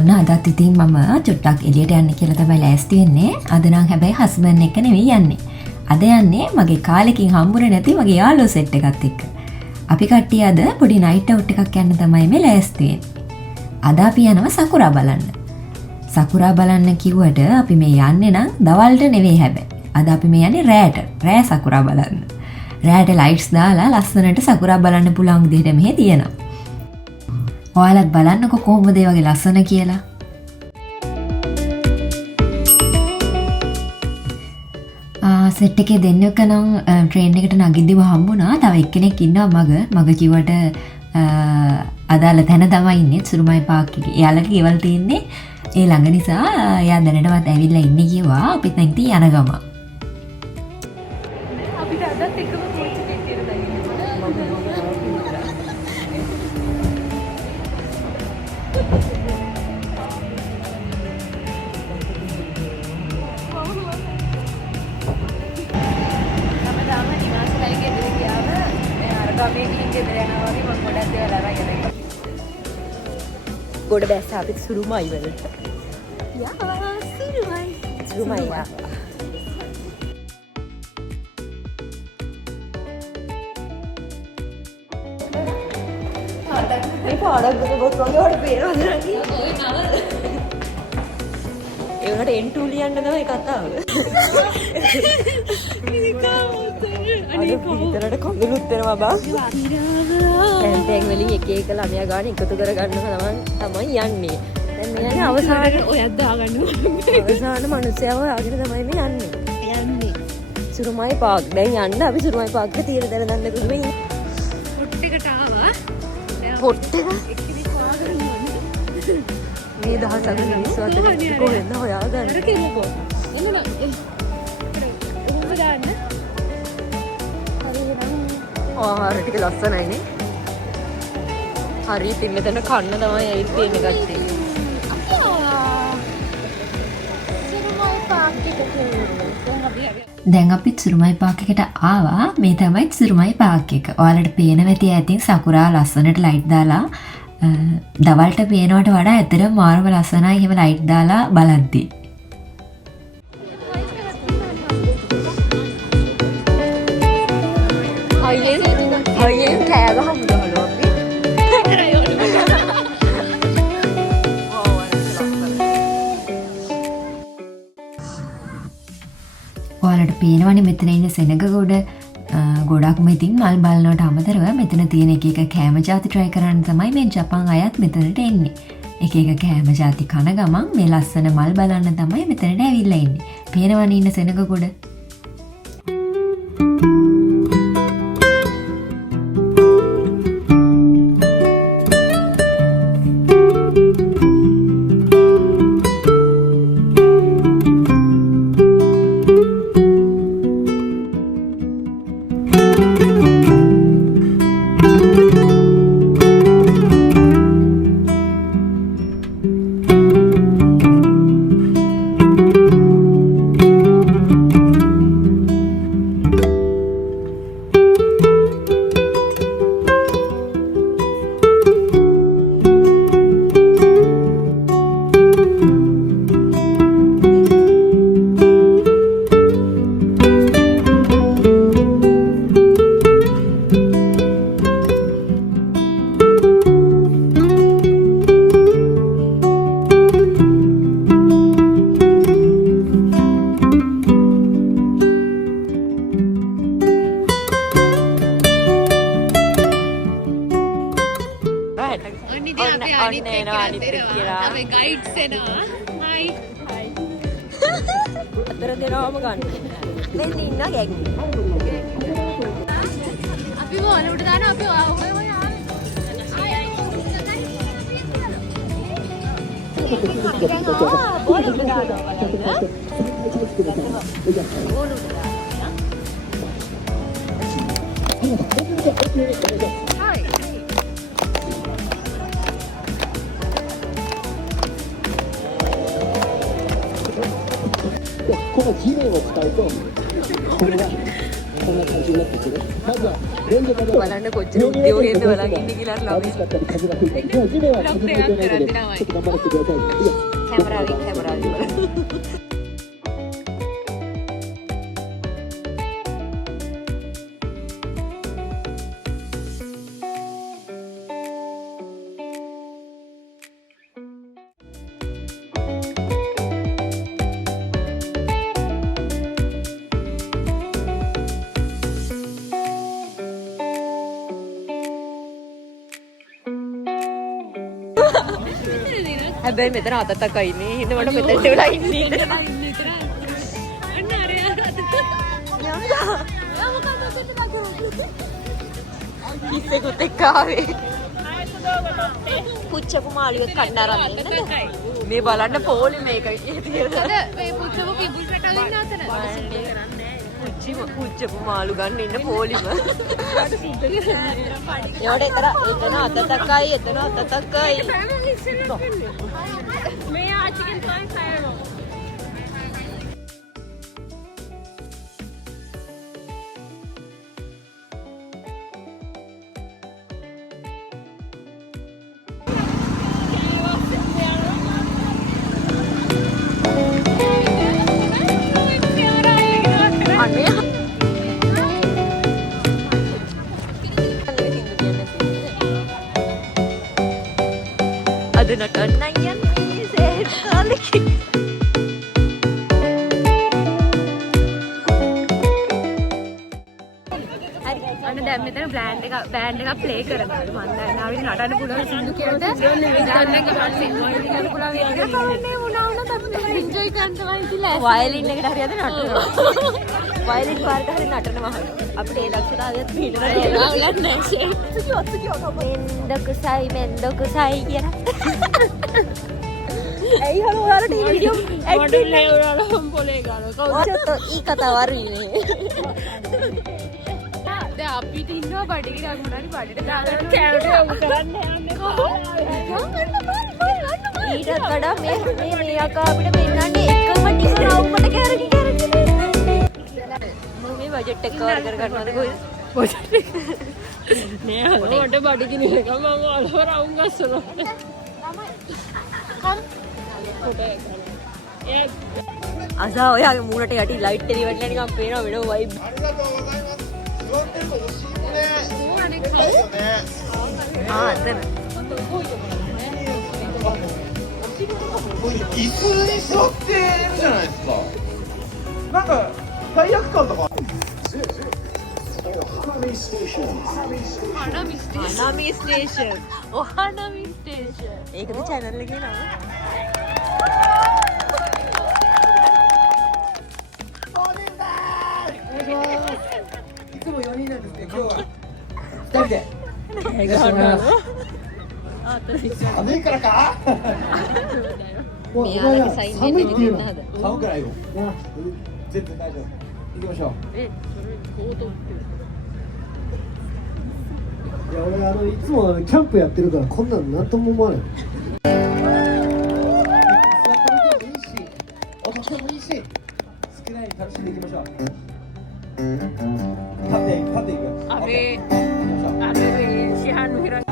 ඔන්න අදත් ඉතින් මම චුට්ටක් එළියට යන්න කියලා තමයි ලෑස්ති වෙන්නේ. අද නම් හැබැයි හස්බන්ඩ් එක්ක නෙවෙයි යන්නේ. අද යන්නේ මගේ කාලෙකින් හම්බුනේ නැති මගේ යාළුවෝ සෙට් එකත් එක්ක. අපි කට්ටිය අද පොඩි නයිට් අවුට් එකක් යන්න තමයි මේ ලෑස්ති වෙන්නේ. අද අපි යනවා සකුරා බලන්න. සකුරා බලන්න කිව්වට අපි මේ යන්නේ නම් දවල්ට නෙවෙයි හැබැයි. අද අපි මේ යන්නේ රෑට. රෑ සකුරා බලන්න. රෑට ලයිට්ස් දාලා ලස්සනට සකුරා බලන්න පුළුවන් විදිහට මෙහෙ තියෙනවා. ඔයාලත් බලන්නකො කොහොමද ඒ වගේ ලස්සන කියලා. සෙට් එකේ දෙන්නෙක් නම් ට්‍රේන් එකට නගිද්දිම හම්බුණා. තව එක්කෙනෙක් ඉන්නවා මග කිව්වට අදාළ තැන තමයි ඉන්නේ සුරුමයි පාක් එකේ. එයාලගේ ගෙවල් තියෙන්නේ ඒ ළඟ නිසා එයා දැනටවත් ඇවිල්ලා ඉන්නේ කිව්වා. අපිත් දැන් ඉතින් යන ගම. අපිට අදත් එකම කෝච් එකේ තියෙන ගොඩ බැස්ස අපිත් සුරුමයි වලට. සුරුමයි යා. මේ පාඩක් ගොඩක් වගේ වඩ පේනවද නැති? ඒ වුණාට එන්ටු ලියන්න තමයි කතාව. අනේ කොහොමද කොඳුරුත් වෙනවා බා. කැම්පේන් වලින් එක එක ළමයා ගන්න එකතු කරගන්නව තමයි යන්නේ. දැන් මේ යන්නේ අවසාන ඔයත් දාගන්න. අවසාන මිනිස්සයව ආගෙන තමයි මේ යන්නේ. සුරුමයි පාක්. දැන් යන්න අපි සුරුමයි පාක් එක තීර දැන ගන්න පුළුවන්. පොට් එකට ආවා. පොට් එක එක්කෙනෙක් වාගෙන ඉන්නේ. මේ දහසක් මිනිස්සු අතර කොහෙන්ද හොයාගන්නේ? කෙනෙක්ව. නේද? එහෙම දාන්න. ආහාර ටික ලස්සනයිනේ. හරි ඉතින් මෙතන කන්න තමයි ඇවිත් තියෙන්නේ කට්ටිය. දැන් අපිත් සුරුමයි පාක් එකට ආවා. මේ තමයි සුරුමයි පාක් එක. ඔයාලට පේනවා ඇති ඇතින් සකුරා ලස්සනට ලයිට් දාලා දවල්ට පේනවට වඩා ඇත්තටම මාරම ලස්සනයි එහෙම ලයිට් දාලා බලද්දි. අයියෙන් කෑ ගහමුද හලෝ අපි. ඔයාලට පේනවනේ මෙතන ඉන්න සෙනග ගොඩක්ම ඉතින් මල් බලනවට අමතරව මෙතන තියෙන එක එක කෑම ಜಾති try කරන්න තමයි මේ ජපන් අයත් මෙතනට එන්නේ. එක එක කෑම ಜಾති කන ගමන් මේ ලස්සන මල් බලන්න තමයි මෙතනට ඇවිල්ලා ඉන්නේ. පේනවනේ ඉන්න සෙනග ගොඩ. අතර දෙනවම ගන්න. මෙන්න ඉන්න ගැග්. අපි වලුට දාන අපි ඔය ඔය ආවේ. この地面を使うとこれがこんな感じになってくる。まずは連続でබලන්න කොච්චර උද්‍යෝගයෙන්ද බලන් ඉන්නේ කියලා ළමයි. 暑かったり風が吹いたり、今地面は風が吹いてないのでちょっと頑張らせてください。いいよ。කැමරාවෙන් හැබැයි මෙතන අතතකයි ඉන්නේ. හින්දා මට මෙතනට වෙලා ඉන්නේ. අන්න අර කිස්සෙකුත් එක්ක ආවේ. පුච්චපු මාළුවෙක් කණ්ඩාරම් දෙන්නද? මේ බලන්න පොලි මේකයි කියලා. මේ පුච්චපු පිබුල් පැටව ඉන්න අතර. පුච්චපු මාළු ගන්න ඉන්න පොලිම. එයාට එතන අතතකයි එතන අතතකයි. මේ ආච්චිගෙන් තමයි කයනවා. අද නටන්න යන්නේ සේත් කාලෙකින්. හරි අන්න දැන් මෙතන බෑන්ඩ් එකක් ප්ලේ කරනවා. මම දැන් ආවිත් නටන්න පුළුවන් සින්දු කියලාද? දැන් එක ගන්න සින්දු පුළුවන් ඒක කවන්නේ වුණා වුණා අපි එන්ජොයි කරන්න තමයි ඉතිලා. වයලින් එකට හරි අද නටනවා. වයලින් පාරට හරි නටනවා. අපිට ඒ දක්ෂතාවයත් පිළිතුරක් නෑ ෂේප්. මෙන්ද කුසයි කියලා. ඇයි හලෝ ඔයාලට මේ වීඩියෝ ඇක්ටිව් නෑ ඔයාලා හම්බෝලේ ගන්න. කවුද? ඊ කතාව වරිනේ. දැන් අපිට ඉන්නවා බඩේ ගිරක් මොනාරි බඩේට දාගෙන කැමරට යොමු කරන්න යන්නේ. ඊට වඩා මේ අකා අපිට පෙන්නන්නේ එකම ටික රවුමට කැරකි. මේ බජට් එක කවර් කර ගන්නවද කොහෙද? බජට් එක නෑ හොඩ බඩගිනි එක මම අලවර අවුන් ගස්සනවා. අසා ඔයාගේ මූණට යටි ලයිට් එක ඉවරලා නිකන් පේනවා වෙන වයිබ්. අතන. 椅子に座ってるじゃないですか。なんか罪悪感とか。花見ステーション. ඔහනමි ස්ටේෂන්. ඒකද channel එකේ නම? いつも4人なんですけど、今日は2人で。寒いからか。もう宮崎さん寒いっていうの。寒寒くないよ。全然大丈夫。行きましょう。いや俺いつもキャンプやってるからこんなのなんとも思わない。お酒もいいし、好きなように楽しんでいきましょう。立っていく。あれ市販の開き。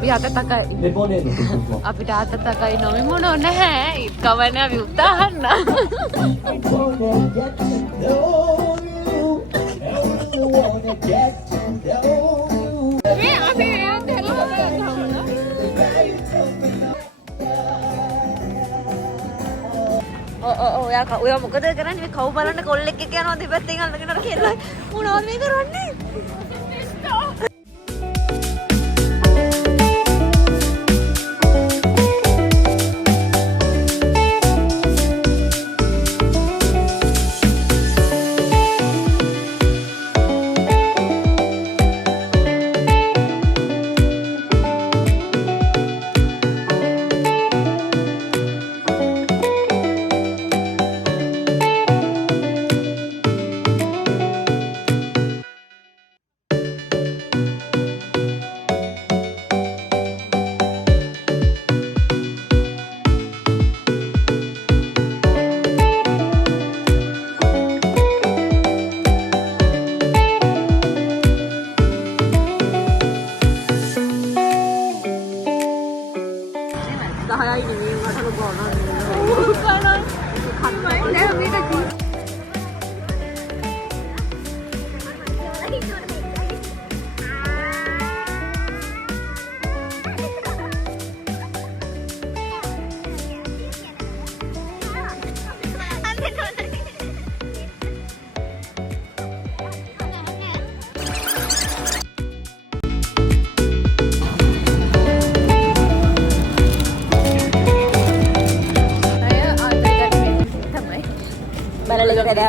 අපි අතතකයි. レモネードとか。 අපිට අතතකයි නොමිමුණෝ නැහැ. ඉක්කවන අපි උත්සාහන්න. මේ අපි එයාට හෙලවලා ගන්නවා. ඔය මොකද කරන්නේ මේ කව් බලන්න කොල්ලෙක් එක්ක යනවා දෙපැත්තෙන් අල්ලගෙන අර කෙල්ල මොනවද මේ කරන්නේ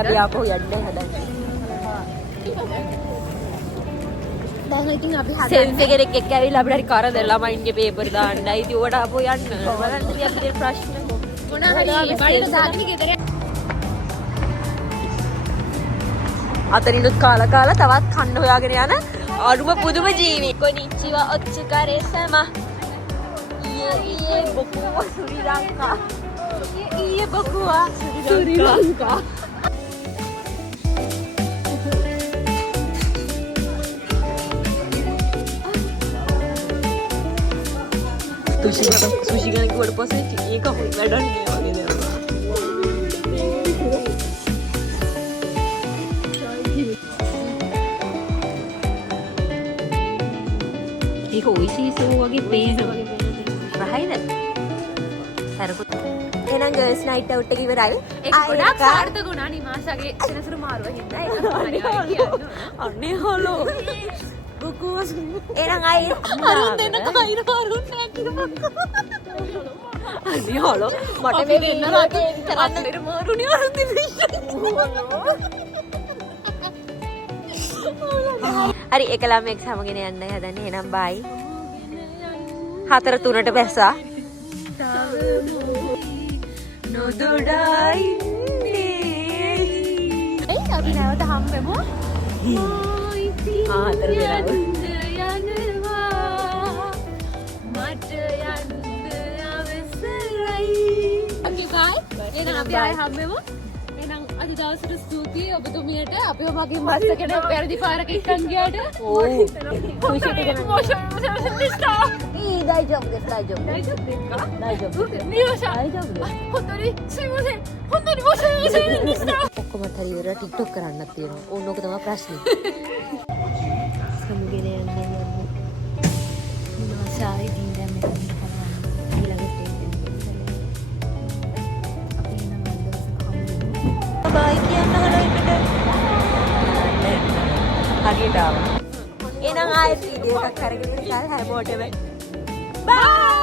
අපි ආපහු යන්න හදන්නේ. දැන් ඉතින් අපි හදන්නේ සෙන්සර් කෙනෙක් එක්ක ඇවිල්ලා අපිට හරි කරදර ළමයින්ගේ පේපර් දාන්නයි. ඉතින් උඩ ආපහු යන්න. බලන්න ඉතින් අපිට ප්‍රශ්න මොනවා හරි බලන්න දාන්නේ ගෙදර. අතරිනුත් කාලා තවත් කන්න හොයාගෙන යන අරුම පුදුම ජීවි. කොනිච්චිවා ඔච්චකරේ සම. ඊයේ බොකුවා ශ්‍රී ලංකා. ඊයේ බොකුවා ශ්‍රී ලංකා. සුෂි ගන්න කිව්වට පස්සේ ඒක හොයි වැඩන්නේ වගේ දෙනවා. ඒක ඔයිසීසෝ වගේ පේනවා. රහයිද? සරපොත්. එහෙනම් ගර්ල්ස් නයිට් අවුට් එක ඉවරයි. ඒක ගොඩක් සාර්ථක වුණා නිමාෂාගේ සෙනසුරු මාරුව හින්දා. ඒක තමයි අනේ හලෝ. එහෙනම් අය අරුන් දෙන්න කයිර අරුන් නැතිව. අනේ හලෝ මට මේ වෙන්න රාගේ විතරක් මාරුනේ අරුන් දෙන්න. හරි එක ළමෙක් සමගෙන යන්න හදන්නේ. එහෙනම් බයි. 4-3ට බැස්සා. නොදොඩයි නේ. අපි නැවත හම්බෙමු. ආතර වෙලාව. මට යන්න අවසරයි. Okay bye. එහෙනම් අපි ආයෙ හම්බෙමු. එහෙනම් අද දවසට ස්තුතියි ඔබතුමියට අපිව මගේ බස් එකට පෙරදි පාරක ඉස්සන් ගියාට. ඕ. කුෂිත කරන.大丈夫です大丈夫ですか大丈夫です見ました大丈夫です本当にすいません本当に申し訳ございませんでしたඔක්කොම හරියට TikTok කරන්නත් තියෙනවා ඕනෝක තමයි ප්‍රශ්නේ සමුගෙන යන්න මොනවාසයි දින්දම ඊළඟට අපි නම් අදවස කම්බු බයි කියන්න හරියට හරියට ආවා එහෙනම් ආයෙත් වීඩියෝ එකක් අරගෙන ඉන්න හැමෝටම Bye!